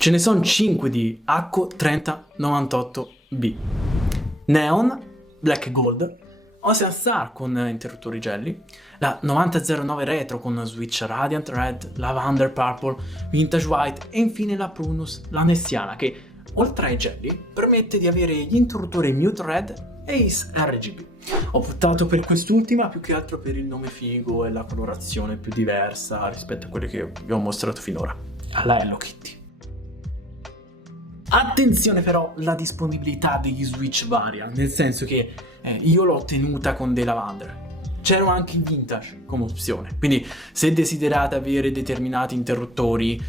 Ce ne sono 5 di H3098B. Neon, Black e Gold, Ocean Star con interruttori gelli, la 9009 Retro con switch Radiant Red, Lavender Purple, Vintage White e infine la Prunus, la Nessiana, che oltre ai gelli permette di avere gli interruttori Mute Red e Ace RGB. Ho optato per quest'ultima più che altro per il nome figo e la colorazione più diversa rispetto a quelle che vi ho mostrato finora, alla Hello Kitty. Attenzione però, la disponibilità degli switch varia, nel senso che io l'ho ottenuta con dei Lavender. C'era anche in vintage come opzione, quindi se desiderate avere determinati interruttori,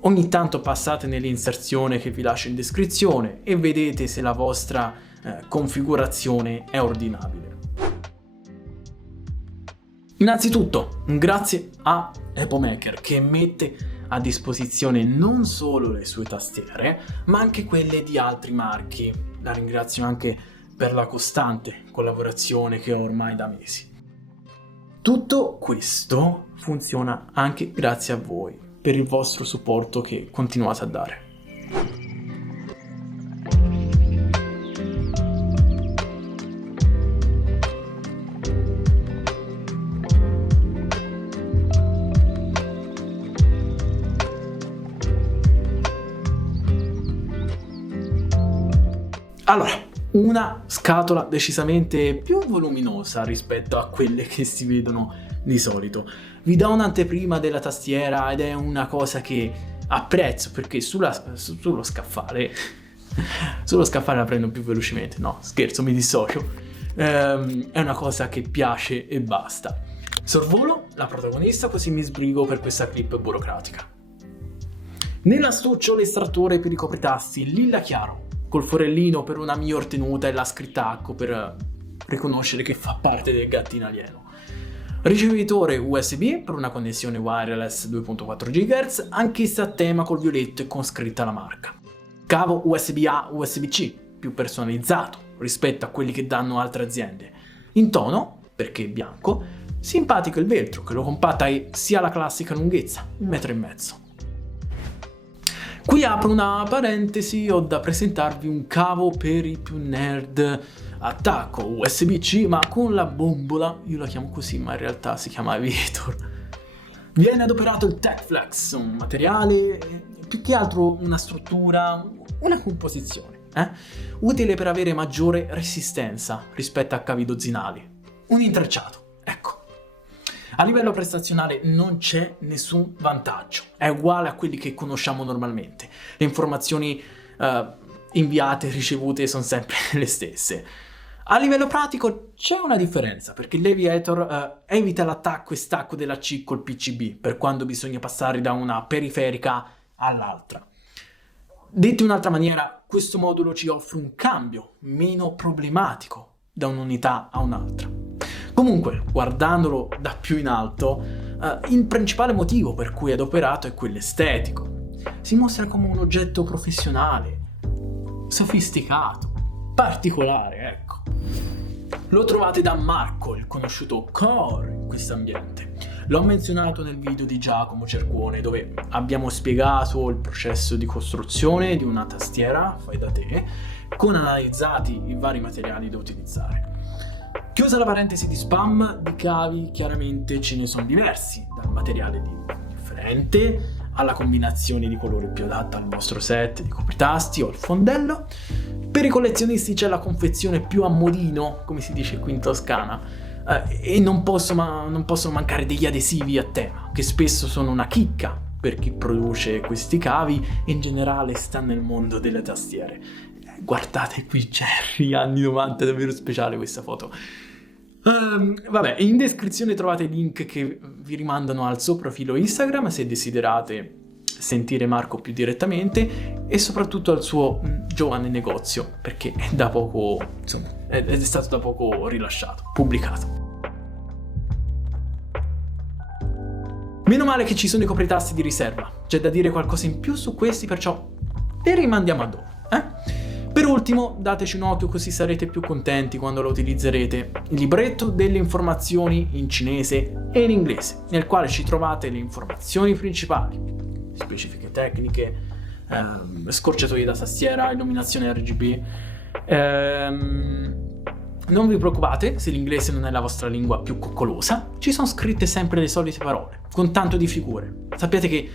ogni tanto passate nell'inserzione che vi lascio in descrizione e vedete se la vostra configurazione è ordinabile. Innanzitutto, grazie a Epomaker che mette a disposizione non solo le sue tastiere, ma anche quelle di altri marchi. La ringrazio anche per la costante collaborazione che ho ormai da mesi. Tutto questo funziona anche grazie a voi, per il vostro supporto che continuate a dare. Allora, una scatola decisamente più voluminosa rispetto a quelle che si vedono di solito. Vi do un'anteprima della tastiera ed è una cosa che apprezzo perché sullo scaffale la prendo più velocemente. No, scherzo, mi dissocio. È una cosa che piace e basta. Sorvolo la protagonista così mi sbrigo per questa clip burocratica. Nell'astuccio l'estrattore per i copritasti lilla chiaro, col forellino per una miglior tenuta e la scritta H per riconoscere che fa parte del gattino alieno. Ricevitore USB per una connessione wireless 2.4 GHz, anch'essa a tema col violetto e con scritta la marca. Cavo USB-A USB-C, più personalizzato rispetto a quelli che danno altre aziende. In tono, perché è bianco, simpatico il velcro che lo compatta sia la classica lunghezza, 1,5 m. Qui apro una parentesi, ho da presentarvi un cavo per i più nerd, attacco USB-C ma con la bombola, io la chiamo così ma in realtà si chiama Aviator. Viene adoperato il TechFlex, un materiale, più che altro una struttura, una composizione, utile per avere maggiore resistenza rispetto a cavi dozzinali. Un intrecciato, ecco. A livello prestazionale non c'è nessun vantaggio, è uguale a quelli che conosciamo normalmente. Le informazioni inviate e ricevute sono sempre le stesse. A livello pratico c'è una differenza, perché l'Aviator evita l'attacco e stacco della C col PCB per quando bisogna passare da una periferica all'altra. Detto in un'altra maniera, questo modulo ci offre un cambio meno problematico da un'unità a un'altra. Comunque, guardandolo da più in alto, il principale motivo per cui è adoperato è quello estetico. Si mostra come un oggetto professionale, sofisticato, particolare, ecco. Lo trovate da Marco, il conosciuto Core in questo ambiente. L'ho menzionato nel video di Giacomo Cercone, dove abbiamo spiegato il processo di costruzione di una tastiera fai da te, con analizzati i vari materiali da utilizzare. Chiusa la parentesi di spam, di cavi chiaramente ce ne sono diversi, dal materiale differente alla combinazione di colori più adatta al vostro set di copritasti o al fondello. Per i collezionisti c'è la confezione più a modino, come si dice qui in Toscana, e non possono mancare degli adesivi a tema, che spesso sono una chicca per chi produce questi cavi e in generale sta nel mondo delle tastiere. Guardate qui Jerry, anni 90, davvero speciale questa foto. Vabbè, in descrizione trovate i link che vi rimandano al suo profilo Instagram se desiderate sentire Marco più direttamente e soprattutto al suo giovane negozio, perché è da poco, insomma, è stato da poco rilasciato, pubblicato. Meno male che ci sono i copritasti di riserva, c'è da dire qualcosa in più su questi, perciò li rimandiamo a dopo, Per ultimo, dateci un occhio così sarete più contenti quando lo utilizzerete. Il libretto delle informazioni in cinese e in inglese, nel quale ci trovate le informazioni principali, specifiche tecniche, scorciatoie da tastiera, illuminazione RGB. Non vi preoccupate se l'inglese non è la vostra lingua più coccolosa, ci sono scritte sempre le solite parole, con tanto di figure. Sappiate che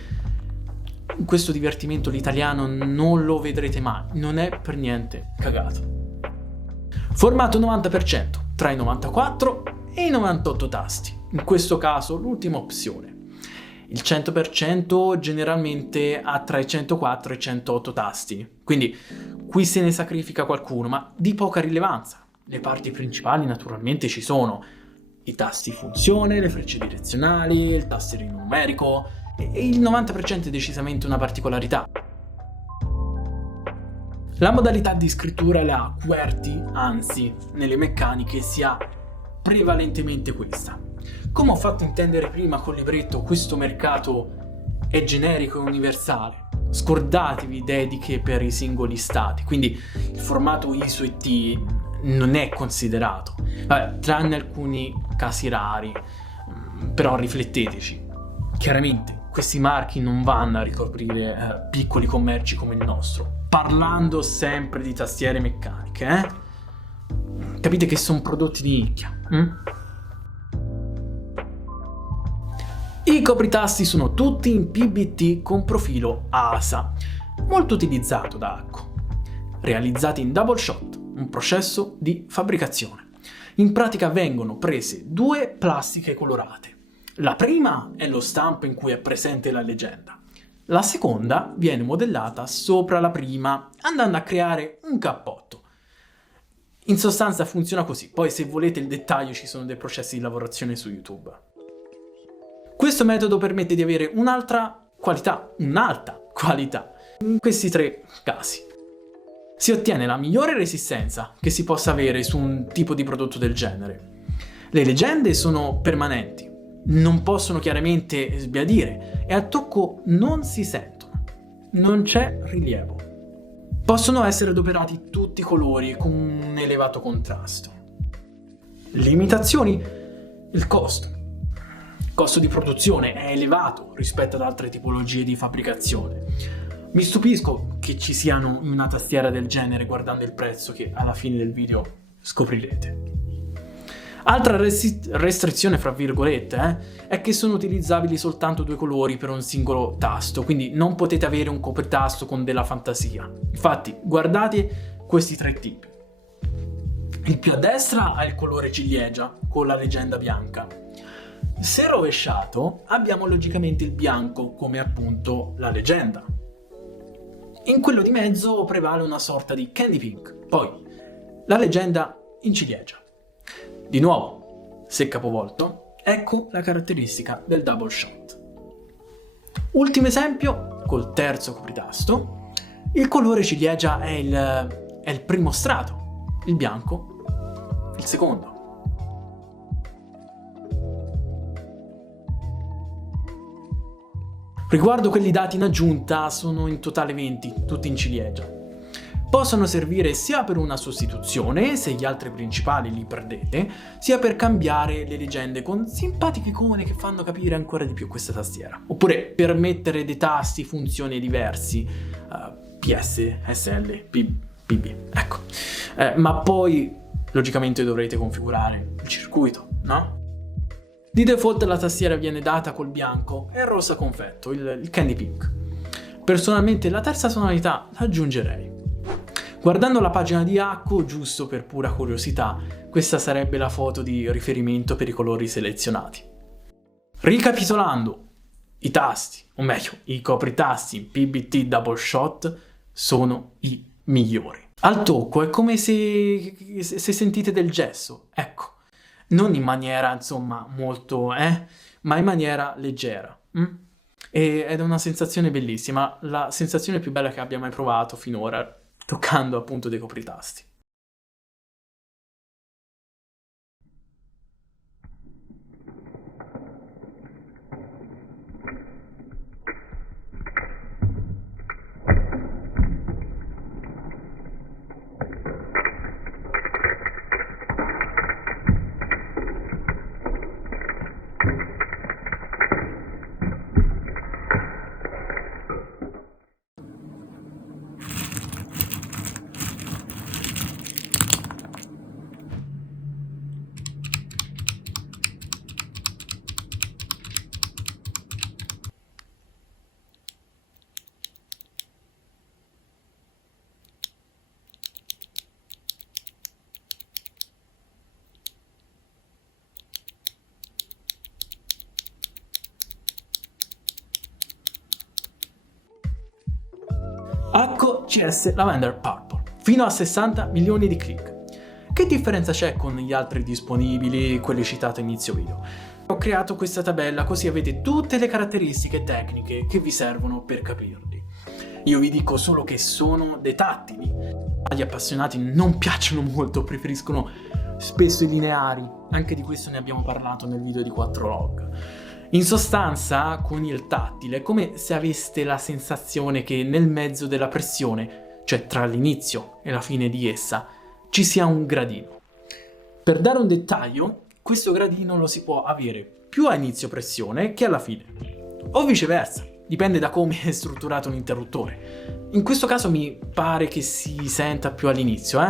in questo divertimento l'italiano non lo vedrete mai, non è per niente cagato. Formato 90% tra i 94 e i 98 tasti, in questo caso l'ultima opzione. Il 100% generalmente ha tra i 104 e i 108 tasti, quindi qui se ne sacrifica qualcuno, ma di poca rilevanza. Le parti principali naturalmente ci sono: i tasti funzione, le frecce direzionali, il tastierino numerico, e il 90% è decisamente una particolarità. La modalità di scrittura è la QWERTY, anzi, nelle meccaniche si ha prevalentemente questa. Come ho fatto intendere prima col libretto, questo mercato è generico e universale. Scordatevi dediche per i singoli stati, quindi il formato ISO e T non è considerato. Vabbè, tranne alcuni casi rari, però rifletteteci. Chiaramente questi marchi non vanno a ricoprire piccoli commerci come il nostro, parlando sempre di tastiere meccaniche, Capite che sono prodotti di nicchia. I copritasti sono tutti in PBT con profilo ASA, molto utilizzato da Acco, realizzati in double shot, un processo di fabbricazione. In pratica vengono prese due plastiche colorate. La prima è lo stampo in cui è presente la leggenda. La seconda viene modellata sopra la prima, andando a creare un cappotto. In sostanza funziona così, poi se volete il dettaglio ci sono dei processi di lavorazione su YouTube. Questo metodo permette di avere un'alta qualità in questi tre casi. Si ottiene la migliore resistenza che si possa avere su un tipo di prodotto del genere. Le leggende sono permanenti, non possono chiaramente sbiadire e a tocco non si sentono. Non c'è rilievo. Possono essere adoperati tutti i colori con un elevato contrasto. Limitazioni? Il costo. Il costo di produzione è elevato rispetto ad altre tipologie di fabbricazione. Mi stupisco che ci siano in una tastiera del genere guardando il prezzo che alla fine del video scoprirete. Altra restrizione, fra virgolette, è che sono utilizzabili soltanto due colori per un singolo tasto, quindi non potete avere un copritasto con della fantasia. Infatti, guardate questi tre tipi. Il più a destra ha il colore ciliegia, con la leggenda bianca. Se rovesciato, abbiamo logicamente il bianco, come appunto la leggenda. In quello di mezzo prevale una sorta di candy pink, poi la leggenda in ciliegia. Di nuovo, se capovolto, ecco la caratteristica del double shot. Ultimo esempio, col terzo copritasto, il colore ciliegia è il primo strato, il bianco il secondo. Riguardo quelli dati in aggiunta, sono in totale 20, tutti in ciliegia. Possono servire sia per una sostituzione, se gli altri principali li perdete, sia per cambiare le leggende con simpatiche icone che fanno capire ancora di più questa tastiera. Oppure per mettere dei tasti funzioni diversi, PS, SL, PB, ecco. Ma poi, logicamente, dovrete configurare il circuito, no? Di default la tastiera viene data col bianco e il rosa confetto, il candy pink. Personalmente la terza tonalità la aggiungerei. Guardando la pagina di Acco, giusto per pura curiosità, questa sarebbe la foto di riferimento per i colori selezionati. Ricapitolando, i tasti, o meglio, i copritasti in PBT double shot sono i migliori. Al tocco è come se sentite del gesso, ecco. Non in maniera, insomma, molto, ma in maniera leggera. Ed è una sensazione bellissima, la sensazione più bella che abbia mai provato finora, toccando appunto dei copritasti. HCS Lavender Purple, fino a 60 milioni di click. Che differenza c'è con gli altri disponibili, quelli citati a inizio video? Ho creato questa tabella così avete tutte le caratteristiche tecniche che vi servono per capirli. Io vi dico solo che sono dei tattili. Agli appassionati non piacciono molto, preferiscono spesso i lineari. Anche di questo ne abbiamo parlato nel video di 4 log. In sostanza, con il tattile è come se aveste la sensazione che nel mezzo della pressione, cioè tra l'inizio e la fine di essa, ci sia un gradino. Per dare un dettaglio, questo gradino lo si può avere più a inizio pressione che alla fine, o viceversa, dipende da come è strutturato un interruttore. In questo caso mi pare che si senta più all'inizio,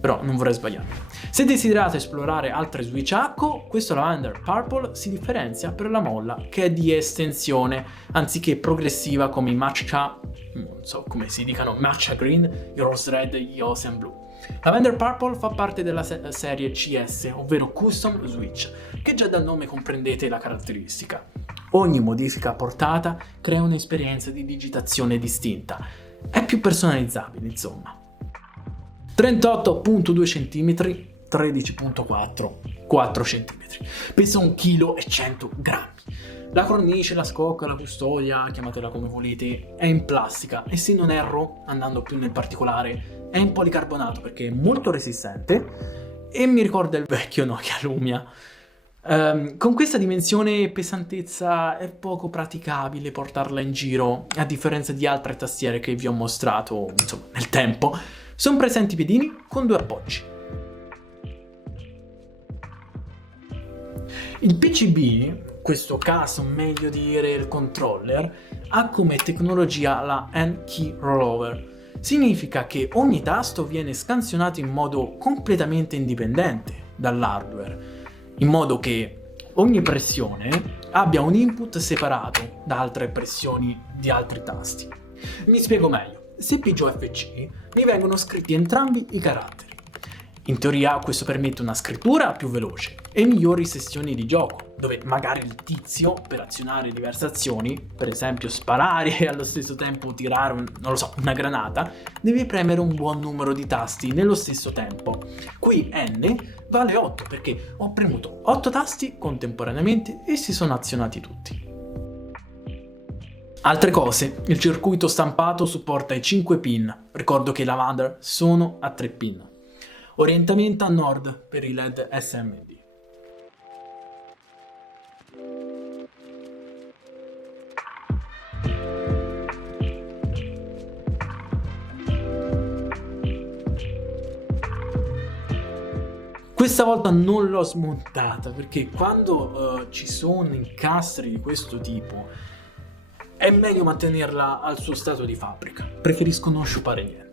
però non vorrei sbagliare. Se desiderate esplorare altre switch Acco, questo Lavender Purple si differenzia per la molla che è di estensione anziché progressiva come i Matcha, non so come si dicano, Matcha Green, Rose Red e Ocean Blue. Lavender Purple fa parte della serie CS, ovvero Custom Switch, che già dal nome comprendete la caratteristica. Ogni modifica apportata crea un'esperienza di digitazione distinta. È più personalizzabile, insomma. 38.2 cm, 13.4, 4 cm. Pesa 1,1 kg. La cornice, la scocca, la custodia, chiamatela come volete, è in plastica e se non erro, andando più nel particolare, è in policarbonato perché è molto resistente e mi ricorda il vecchio Nokia Lumia. Con questa dimensione e pesantezza è poco praticabile portarla in giro, a differenza di altre tastiere che vi ho mostrato, insomma, nel tempo. Sono presenti piedini con 2 appoggi. Il PCB, in questo caso meglio dire il controller, ha come tecnologia la N-Key Rollover. Significa che ogni tasto viene scansionato in modo completamente indipendente dall'hardware, in modo che ogni pressione abbia un input separato da altre pressioni di altri tasti. Mi spiego meglio. Se pigio FC mi vengono scritti entrambi i caratteri. In teoria questo permette una scrittura più veloce e migliori sessioni di gioco, dove magari il tizio per azionare diverse azioni, per esempio sparare e allo stesso tempo tirare una granata, deve premere un buon numero di tasti nello stesso tempo. Qui N vale 8 perché ho premuto 8 tasti contemporaneamente e si sono azionati tutti. Altre cose, il circuito stampato supporta i 5 pin, ricordo che i Lavender sono a 3 pin. Orientamento a nord per i LED SMD. Questa volta non l'ho smontata perché quando ci sono incastri di questo tipo è meglio mantenerla al suo stato di fabbrica, preferisco non sciupare niente.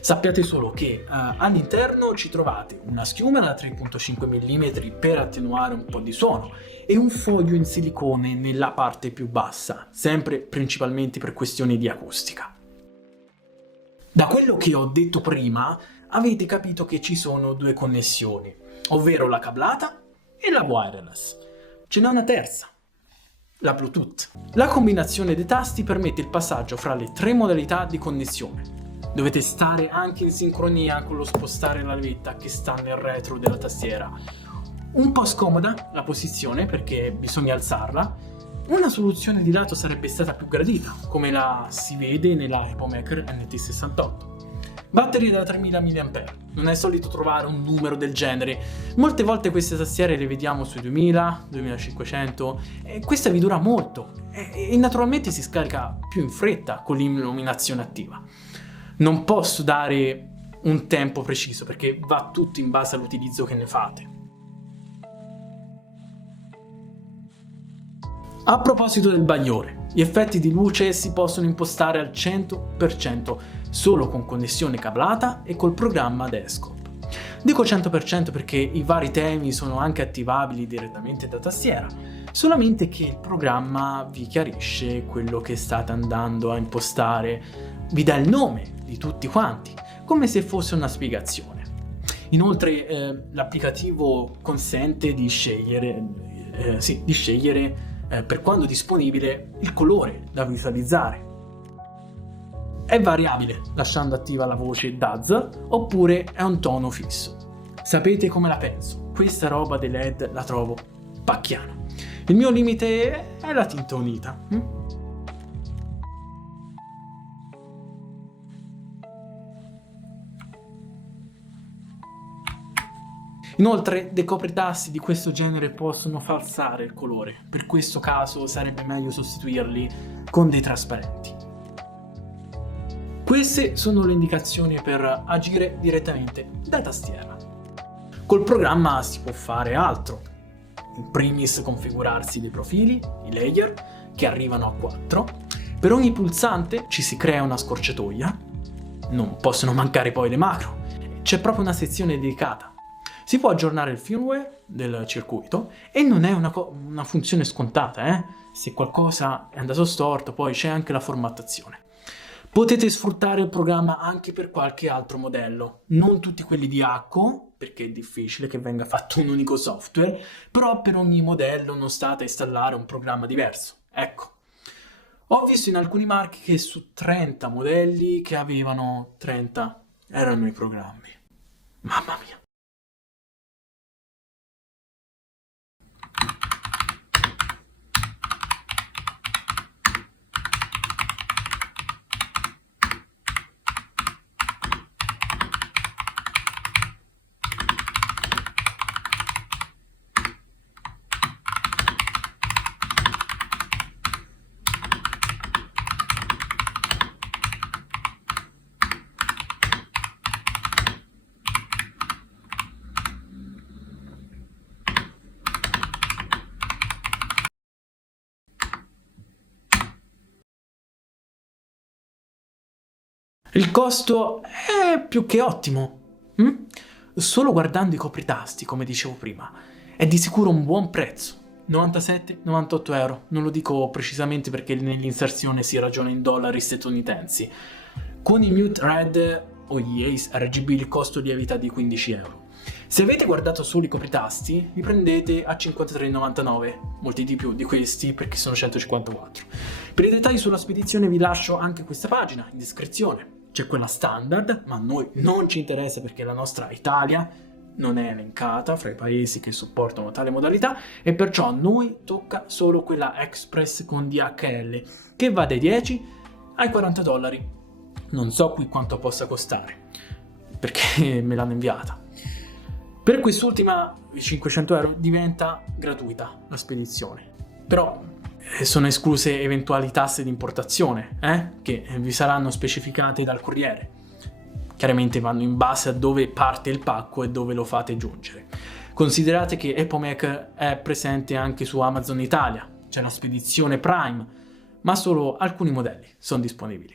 Sappiate solo che all'interno ci trovate una schiuma da 3.5 mm per attenuare un po' di suono e un foglio in silicone nella parte più bassa, sempre principalmente per questioni di acustica. Da quello che ho detto prima avete capito che ci sono 2 connessioni, ovvero la cablata e la wireless. Ce n'è una terza, la Bluetooth. La combinazione dei tasti permette il passaggio fra le 3 modalità di connessione. Dovete stare anche in sincronia con lo spostare la levetta che sta nel retro della tastiera. Un po' scomoda la posizione perché bisogna alzarla. Una soluzione di lato sarebbe stata più gradita, come la si vede nella Hypomaker NT68. Batteria da 3000 mAh. Non è solito trovare un numero del genere. Molte volte queste tastiere le vediamo sui 2000, 2500 e questa vi dura molto e naturalmente si scarica più in fretta con l'illuminazione attiva. Non posso dare un tempo preciso perché va tutto in base all'utilizzo che ne fate. A proposito del bagliore, gli effetti di luce si possono impostare al 100% solo con connessione cablata e col programma Desktop. Dico 100% perché i vari temi sono anche attivabili direttamente da tastiera, solamente che il programma vi chiarisce quello che state andando a impostare, vi dà il nome di tutti quanti, come se fosse una spiegazione. Inoltre l'applicativo consente di scegliere per quando disponibile il colore da visualizzare. È variabile, lasciando attiva la voce Daz, oppure è un tono fisso. Sapete come la penso? Questa roba dei LED la trovo pacchiana. Il mio limite è la tinta unita. Inoltre, dei copritasti di questo genere possono falsare il colore. Per questo caso sarebbe meglio sostituirli con dei trasparenti. Queste sono le indicazioni per agire direttamente da tastiera. Col programma si può fare altro. In primis configurarsi dei profili, i layer, che arrivano a 4. Per ogni pulsante ci si crea una scorciatoia. Non possono mancare poi le macro. C'è proprio una sezione dedicata. Si può aggiornare il firmware del circuito e non è una funzione scontata, Se qualcosa è andato storto, poi c'è anche la formattazione. Potete sfruttare il programma anche per qualche altro modello, non tutti quelli di Acco, perché è difficile che venga fatto un unico software, però per ogni modello non state a installare un programma diverso. Ecco, ho visto in alcuni marchi che su 30 modelli che avevano 30 erano i programmi. Mamma mia! Il costo è più che ottimo. Solo guardando i copritasti, come dicevo prima, è di sicuro un buon prezzo. 97-98 euro, non lo dico precisamente perché nell'inserzione si ragiona in dollari statunitensi. Con i Mute Red o gli Ace RGB il costo lievita di 15 euro. Se avete guardato solo i copritasti, li prendete a 53,99, molti di più di questi perché sono 154. Per i dettagli sulla spedizione vi lascio anche questa pagina in descrizione. C'è quella standard, ma a noi non ci interessa perché la nostra Italia non è elencata fra i paesi che supportano tale modalità e perciò a noi tocca solo quella Express con DHL che va dai 10 ai 40 dollari. Non so qui quanto possa costare perché me l'hanno inviata. Per quest'ultima 500 euro diventa gratuita la spedizione, però sono escluse eventuali tasse di importazione che vi saranno specificate dal corriere. Chiaramente vanno in base a dove parte il pacco e dove lo fate giungere. Considerate che Apple Mac è presente anche su Amazon Italia, c'è la spedizione Prime, ma solo alcuni modelli sono disponibili.